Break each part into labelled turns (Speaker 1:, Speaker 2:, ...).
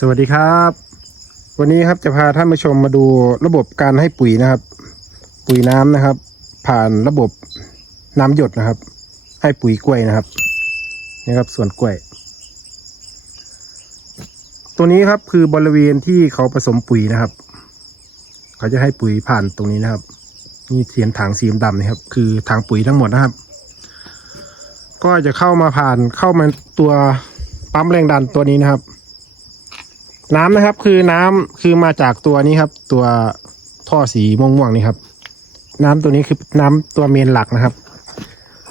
Speaker 1: สวัสดีครับ วันนี้ครับจะพาท่านผู้ชมมาดูระบบการให้ปุ๋ยนะครับ ปุ๋ยน้ำนะครับ ผ่านระบบน้ำหยดนะครับ ให้ปุ๋ยกล้วยนะครับนี่ครับส่วนกล้วย ตัวนี้ครับคือบริเวณที่เขาผสมปุ๋ยนะครับ เขาจะให้ปุ๋ยผ่านตรงนี้นะครับ นี่เสียนถังสีดำนะครับ คือถังปุ๋ยทั้งหมดนะครับ ก็จะเข้ามาผ่านเข้ามาตัวปั๊มแรงดันตัวนี้นะครับ น้ำนะครับ คือน้ำคือมาจากตัวนี้ครับ ตัวท่อสีม่วงๆนี่ครับ น้ำตัวนี้คือน้ำตัวเมนหลักนะครับ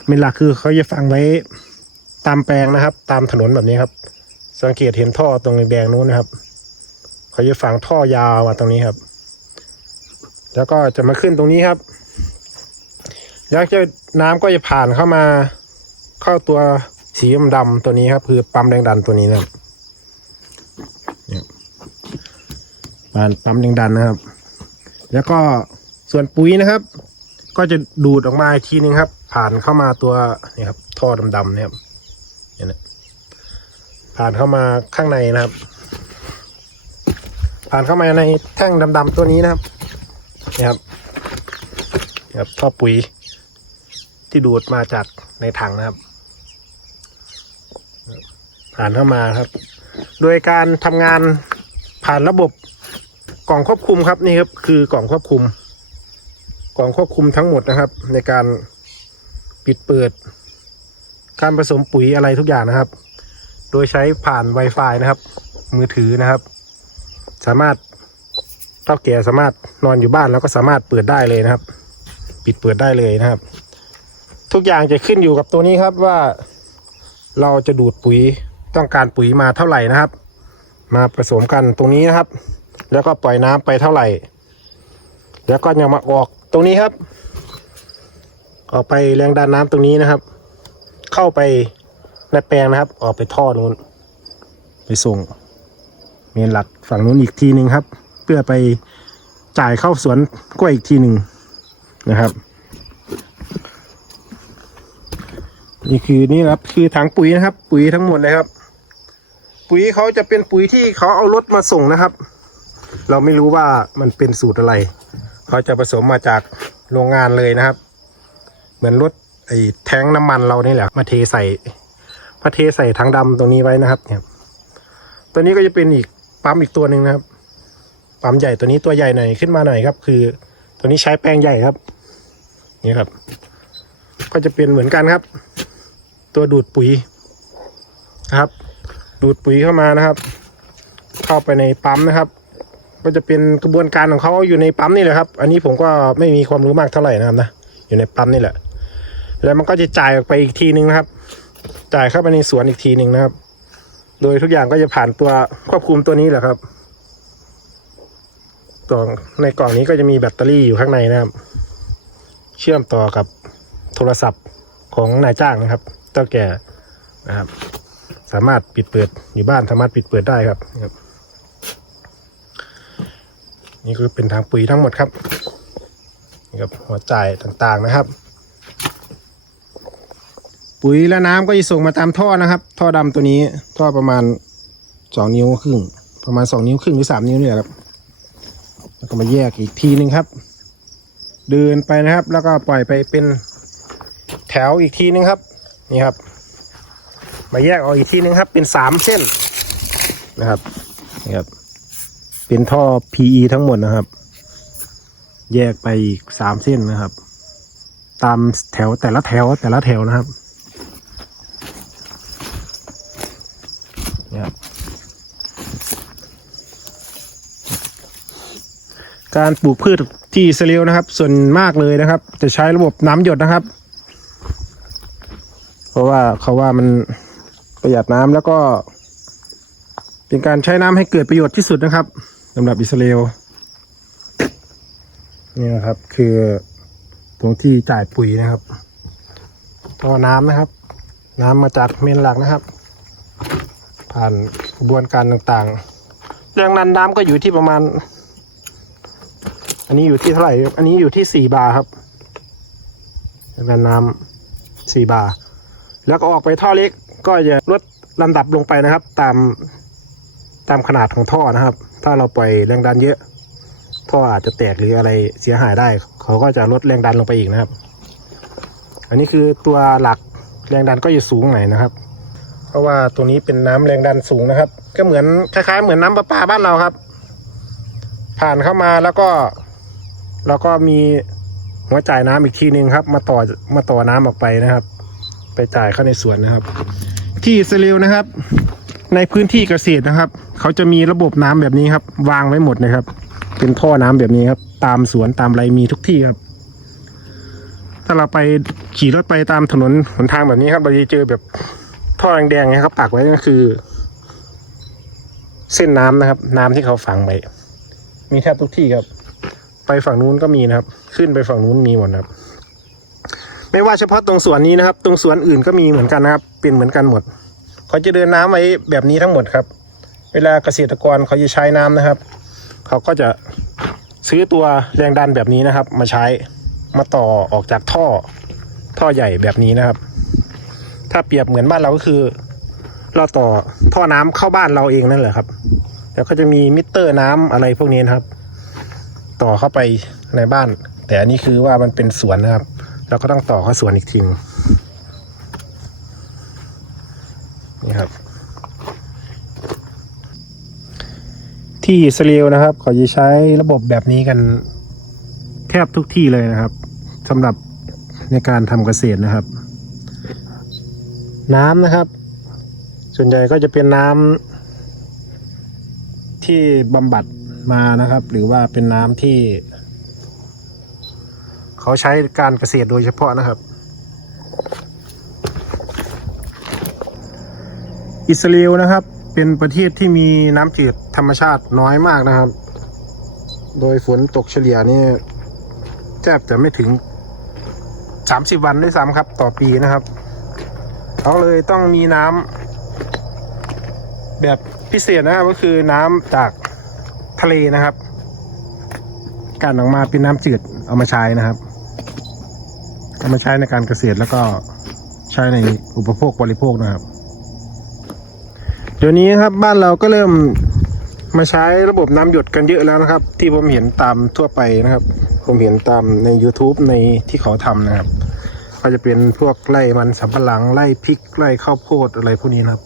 Speaker 1: เมนหลักคือเขาจะฝังไว้ตามแปลงนะครับ ตามถนนแบบนี้ครับ สังเกตเห็นท่อตรงแดงนู้นนะครับ เขาจะฝังท่อยาวมาตรงนี้ครับ แล้วก็จะมาขึ้นตรงนี้ครับ แล้วจะน้ำก็จะผ่านเข้ามาเข้าตัวสีดำๆตัวนี้ครับ คือปั๊มแรงดันตัวนี้นะครับปานปั๊มแรงดันนะครับ แล้วก็ส่วนปุ๋ยนะครับ ก็จะดูดออกมาอีกทีนึงครับ ผ่านเข้ามาตัวนี่ครับท่อดำๆเนี่ยครับเนี่ยนะผ่านเข้ามาข้างในนะครับ ผ่านเข้ามาในแท่งดำๆตัวนี้นะครับ นี่ครับครับท่อปุ๋ยที่ดูดมาจากในถังนะครับ ผ่านเข้ามาครับ โดยการทำงานผ่านระบบกล่องควบคุมครับนี่ครับคือกล่องควบคุม กล่องควบคุมทั้งหมดนะครับ ในการปิดเปิด การผสมปุ๋ยอะไรทุกอย่างนะครับ โดยใช้ผ่าน Wi-Fi นะครับ มือถือนะครับ สามารถ เท่าแก่สามารถนอนอยู่บ้านแล้วก็สามารถเปิดได้เลยนะครับ ปิดเปิดได้เลยนะครับ ทุกอย่างจะขึ้นอยู่กับตัวนี้ครับว่า เราจะดูดปุ๋ยต้องการปุ๋ยมาเท่าไหร่นะครับ มาผสมกันตรงนี้นะครับ แล้วก็ปล่อยน้ำไปเท่าไหร่ แล้วก็ยังมาออกตรงนี้ครับ ออกไปแรงดันน้ำตรงนี้นะครับ เข้าไปในแปลงนะครับ ออกไปท่อนู้น ไปส่งเมนหลักฝั่งนู้นอีกทีหนึ่งครับ เพื่อไปจ่ายเข้าสวนกล้วยอีกทีหนึ่งนะครับ นี่คือนี่ครับคือถังปุ๋ยนะครับ ปุ๋ยทั้งหมดเลยครับ ปุ๋ยเขาจะเป็นปุ๋ยที่เขาเอารถมาส่งนะครับ เราไม่รู้ว่ามันเป็นสูตรอะไรเขาจะผสมมาจากโรงงานเลยนะครับ เหมือนรถไอ้แท้งน้ำมันเรานี่แหละมาเทใส่มาเทใส่ถังดำตรงนี้ไว้นะครับ เนี่ย ตัวนี้ก็จะเป็นอีกปั๊มอีกตัวหนึ่งนะครับ ปั๊มใหญ่ตัวนี้ตัวใหญ่หน่อยขึ้นมาหน่อยครับ คือ ตัวนี้ใช้แปลงใหญ่ครับนี่ครับ ก็จะเป็นเหมือนกันครับ ตัวดูดปุ๋ยนะครับ ดูดปุ๋ยเข้ามานะครับ เข้าไปในปั๊มนะครับ ก็จะเป็นกระบวนการของเขาอยู่ในปั๊มนี่แหละครับ อันนี้ผมก็ไม่มีความรู้มากเท่าไหร่นะครับนะอยู่ในปั๊มนี่แหละ แล้วมันก็จะจ่ายออกไปอีกทีนึงนะครับ จ่ายเข้าไปในสวนอีกทีหนึ่งนะครับ โดยทุกอย่างก็จะผ่านตัวควบคุมตัวนี้แหละครับ ตัวในกล่องนี้ก็จะมีแบตเตอรี่อยู่ข้างในนะครับ เชื่อมต่อกับโทรศัพท์ของนายจ้างนะครับเจ้าแก่นะครับ สามารถปิดเปิดอยู่บ้านสามารถปิดเปิดได้ครับ นี่คือเป็นทางปุ๋ยทั้งหมดครับนี่ครับหัวจ่ายต่างๆนะครับ ปุ๋ยและน้ำก็จะส่งมาตามท่อนะครับ ท่อดำตัวนี้ท่อประมาณสองนิ้วครึ่งประมาณสองนิ้วครึ่งหรือสามนิ้วเนี่ยครับ แล้วก็มาแยกอีกทีหนึ่งครับ เดินไปนะครับ แล้วก็ปล่อยไปเป็นแถวอีกทีนึงครับ นี่ครับ มาแยกออกอีกทีนึงครับ เป็นสามเส้นนะครับนี่ครับ เป็นท่อ PE ทั้งหมดนะครับ แยกไปอีกสามเส้นนะครับ ตามแถวแต่ละแถวแต่ละแถวนะครับ การปลูกพืชที่อิสราเอลนะครับ ส่วนมากเลยนะครับ จะใช้ระบบน้ำหยดนะครับ เพราะว่าเขาว่ามันประหยัดน้ำแล้วก็ เป็นการใช้น้ำให้เกิดประโยชน์ที่สุดนะครับสำหรับอิสราเอลนี่นะครับคือตรงที่จ่ายปุ๋ยนะครับท่อน้ำนะครับ น้ำมาจากเมนหลักนะครับ ผ่านกระบวนการต่างๆแรงดันน้ำก็อยู่ที่ประมาณ อันนี้อยู่ที่เท่าไหร่ครับอันนี้อยู่ที่สี่บาครับแรงนน้ำสี่บาแล้วก็ออกไปท่อเล็กก็จะลดลำดับลงไปนะครับ ตามตามขนาดของท่อนะครับ ถ้าเราปล่อยแรงดันเยอะ ท่ออาจจะแตกหรืออะไรเสียหายได้ เขาก็จะลดแรงดันลงไปอีกนะครับ อันนี้คือตัวหลักแรงดันก็จะสูงหน่อยนะครับ เพราะว่าตัวนี้เป็นน้ำแรงดันสูงนะครับ ก็เหมือนคล้ายๆ เหมือนน้ำประปาบ้านเราครับ ผ่านเข้ามาแล้วก็ แล้วก็มีหัวจ่ายน้ำอีกทีหนึ่งครับ มาต่อมาต่อน้ำออกไปนะครับ ไปจ่ายเข้าในสวนนะครับ ที่อิสราเอลนะครับ ในพื้นที่เกษตรนะครับ เขาจะมีระบบน้ำแบบนี้ครับ วางไว้หมดนะครับ เป็นท่อน้ำแบบนี้ครับ ตามสวนตามไรมีทุกที่ครับ ถ้าเราไปขี่รถไปตามถนนหนทางแบบนี้ครับเราจะเจอแบบท่อแดงๆนะครับปักไว้ก็คือ เส้นน้ำนะครับ น้ำที่เขาฝังไว้มีแทบทุกที่ครับ ไปฝั่งนู้นก็มีนะครับ ขึ้นไปฝั่งนู้นมีหมดครับ ไม่ว่าเฉพาะตรงสวนนี้นะครับ ตรงสวนอื่นก็มีเหมือนกันนะครับ เป็นเหมือนกันหมดเขาจะเดินน้ำไว้แบบนี้ทั้งหมดครับ เวลาเกษตรกรเขาจะใช้น้ำนะครับ เขาก็จะซื้อตัวแรงดันแบบนี้นะครับ มาใช้มาต่อออกจากท่อท่อใหญ่แบบนี้นะครับ ถ้าเปรียบเหมือนบ้านเราก็คือ เราต่อท่อน้ำเข้าบ้านเราเองนั่นแหละครับ แล้วก็จะมีมิเตอร์น้ำอะไรพวกนี้นะครับ ต่อเข้าไปในบ้าน แต่อันนี้คือว่ามันเป็นสวนนะครับเราก็ต้องต่อเข้าสวนอีกทีนี่ครับ ที่อิสราเอลนะครับเขาจะใช้ระบบแบบนี้กันแทบทุกที่เลยนะครับสำหรับในการทำเกษตรนะครับ น้ำนะครับ ส่วนใหญ่ก็จะเป็นน้ำที่บำบัด มานะครับ หรือว่าเป็นน้ำที่ เขาใช้การเกษตรโดยเฉพาะนะครับ อิสราเอลนะครับ เป็นประเทศที่มีน้ำจืดธรรมชาติน้อยมากนะครับ โดยฝนตกเฉลี่ยนี่แทบจะไม่ถึง30วันด้วยซ้ำครับ ต่อปีนะครับ เขาเลยต้องมีน้ำแบบพิเศษนะครับก็คือน้ำจาก ทะเลนะครับ การออกมาเป็นน้ำจืดเอามาใช้นะครับเอามาใช้ในการเกษตรแล้วก็ใช้ในอุปโภคบริโภคนะครับ เดี๋ยวนี้นะครับบ้านเราก็เริ่มมาใช้ระบบน้ำหยดกันเยอะแล้วนะครับ ที่ผมเห็นตามทั่วไปนะครับ ผมเห็นตามใน YouTube ในที่เขาทำนะครับ ก็จะเป็นพวกไร่มันสำปะหลังไร่พริกไร่ข้าวโพดอะไรพวกนี้นะครับ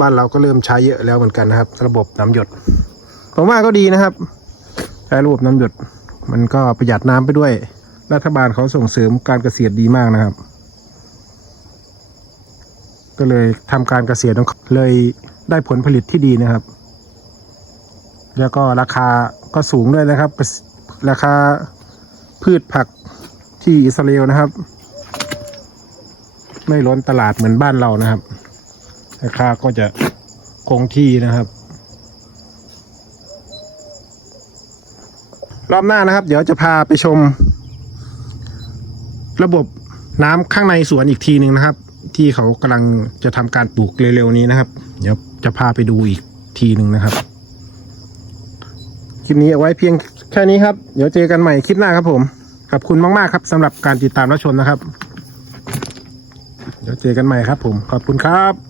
Speaker 1: บ้านเราก็เริ่มใช้เยอะแล้วเหมือนกันนะครับ ระบบน้ำหยด ผมว่าก็ดีนะครับใช้ระบบน้ำหยดมันก็ประหยัดน้ำไปด้วย รัฐบาลเขาส่งเสริมการเกษตรดีมากนะครับ ก็เลยทำการเกษตรเลยได้ผลผลิตที่ดีนะครับ แล้วก็ราคาก็สูงด้วยนะครับ ราคาพืชผักที่อิสราเอลนะครับ ไม่ล้นตลาดเหมือนบ้านเรานะครับ ราคาก็จะคงที่นะครับ รอบหน้านะครับ เดี๋ยวจะพาไปชม ระบบน้ำข้างในสวนอีกทีหนึ่งนะครับ ที่เขากำลังจะทำการปลูกเร็วๆนี้นะครับ เดี๋ยวจะพาไปดูอีกทีหนึ่งนะครับคลิปนี้เอาไว้เพียงแค่นี้ครับ เดี๋ยวเจอกันใหม่คลิปหน้าครับผมขอบคุณมากๆครับสำหรับการติดตามรับชมนะครับ เดี๋ยวเจอกันใหม่ครับผม ขอบคุณครับ